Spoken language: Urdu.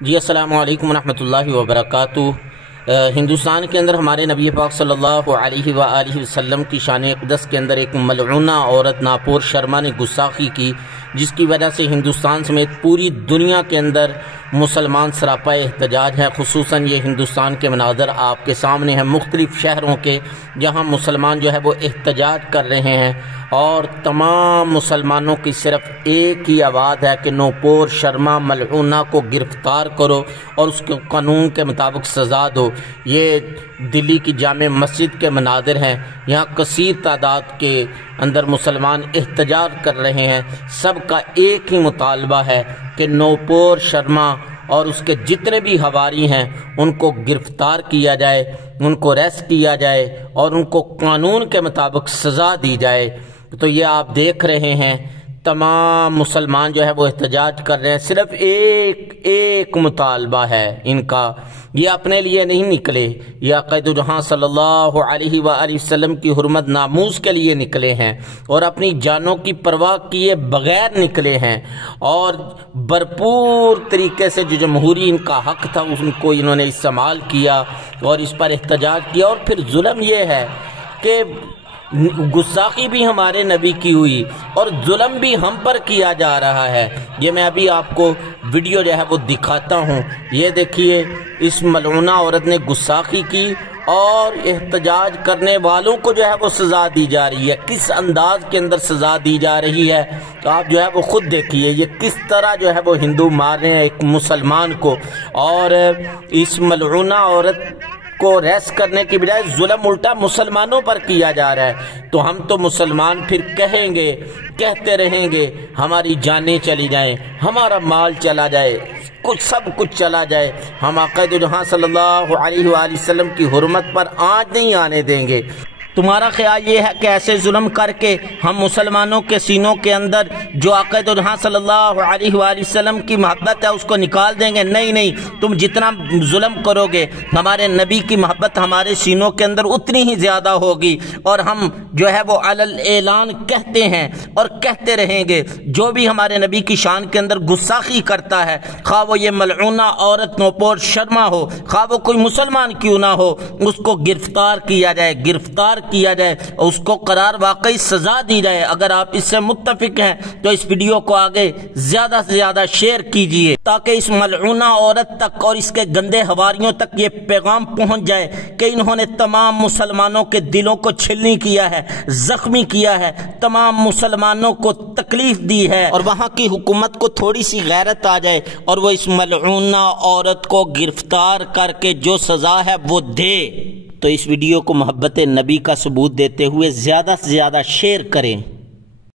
جی السلام علیکم ورحمۃ اللہ وبرکاتہ۔ ہندوستان کے اندر ہمارے نبی پاک صلی اللہ علیہ وآلہ وسلم کی شان اقدس کے اندر ایک ملعونہ عورت ناپور شرما نے گستاخی کی، جس کی وجہ سے ہندوستان سمیت پوری دنیا کے اندر مسلمان سراپا احتجاج ہے۔ خصوصاً یہ ہندوستان کے مناظر آپ کے سامنے ہیں مختلف شہروں کے، جہاں مسلمان جو ہے وہ احتجاج کر رہے ہیں، اور تمام مسلمانوں کی صرف ایک ہی آواز ہے کہ نوپور شرما ملعونہ کو گرفتار کرو اور اس کو قانون کے مطابق سزا دو۔ یہ دلی کی جامع مسجد کے مناظر ہیں، یہاں کثیر تعداد کے اندر مسلمان احتجاج کر رہے ہیں۔ سب کا ایک ہی مطالبہ ہے کہ نوپور شرما اور اس کے جتنے بھی ہواری ہیں ان کو گرفتار کیا جائے، ان کو ریسٹ کیا جائے اور ان کو قانون کے مطابق سزا دی جائے۔ تو یہ آپ دیکھ رہے ہیں تمام مسلمان جو ہے وہ احتجاج کر رہے ہیں، صرف ایک مطالبہ ہے ان کا۔ یہ اپنے لیے نہیں نکلے، یہ عقائد جہاں صلی اللہ علیہ وآلہ وسلم کی حرمت ناموس کے لیے نکلے ہیں، اور اپنی جانوں کی پرواہ کیے بغیر نکلے ہیں، اور بھرپور طریقے سے جو جمہوری ان کا حق تھا ان کو انہوں نے استعمال کیا اور اس پر احتجاج کیا۔ اور پھر ظلم یہ ہے کہ گستاخی بھی ہمارے نبی کی ہوئی اور ظلم بھی ہم پر کیا جا رہا ہے۔ یہ میں ابھی آپ کو ویڈیو جو ہے وہ دکھاتا ہوں، یہ دیکھیے، اس ملعونہ عورت نے گستاخی کی اور احتجاج کرنے والوں کو جو ہے وہ سزا دی جا رہی ہے۔ کس انداز کے اندر سزا دی جا رہی ہے تو آپ جو ہے وہ خود دیکھیے، یہ کس طرح جو ہے وہ ہندو مار رہے ہیں ایک مسلمان کو، اور اس ملعونہ عورت کو ریسٹ کرنے کی بجائے ظلم الٹا مسلمانوں پر کیا جا رہا ہے۔ تو ہم تو مسلمان پھر کہیں گے، کہتے رہیں گے ہماری جانیں چلی جائیں، ہمارا مال چلا جائے، سب کچھ چلا جائے، ہم عقائد جہاں صلی اللہ علیہ وآلہ وسلم کی حرمت پر آنچ نہیں آنے دیں گے۔ تمہارا خیال یہ ہے کہ ایسے ظلم کر کے ہم مسلمانوں کے سینوں کے اندر جو عقائد جہاں صلی اللہ علیہ وآلہ وسلم کی محبت ہے اس کو نکال دیں گے؟ نہیں، تم جتنا ظلم کرو گے ہمارے نبی کی محبت ہمارے سینوں کے اندر اتنی ہی زیادہ ہوگی، اور ہم جو ہے وہ علل اعلان کہتے ہیں اور کہتے رہیں گے، جو بھی ہمارے نبی کی شان کے اندر گستاخی کرتا ہے، خواہ وہ یہ ملعونہ عورت نوپور شرما ہو، خواہ وہ کوئی مسلمان کیوں نہ ہو، اس کو گرفتار کیا جائے، اس کو قرار واقعی سزا دی جائے۔ اگر آپ اس سے متفق ہیں تو اس ویڈیو کو آگے زیادہ سے زیادہ شیئر کیجئے، تاکہ اس ملعونہ عورت تک اور اس کے گندے حواریوں تک یہ پیغام پہنچ جائے کہ انہوں نے تمام مسلمانوں کے دلوں کو چھلنی کیا ہے، زخمی کیا ہے، تمام مسلمانوں کو تکلیف دی ہے، اور وہاں کی حکومت کو تھوڑی سی غیرت آ جائے اور وہ اس ملعونہ عورت کو گرفتار کر کے جو سزا ہے وہ دے۔ تو اس ویڈیو کو محبت نبی کا ثبوت دیتے ہوئے زیادہ سے زیادہ شیئر کریں۔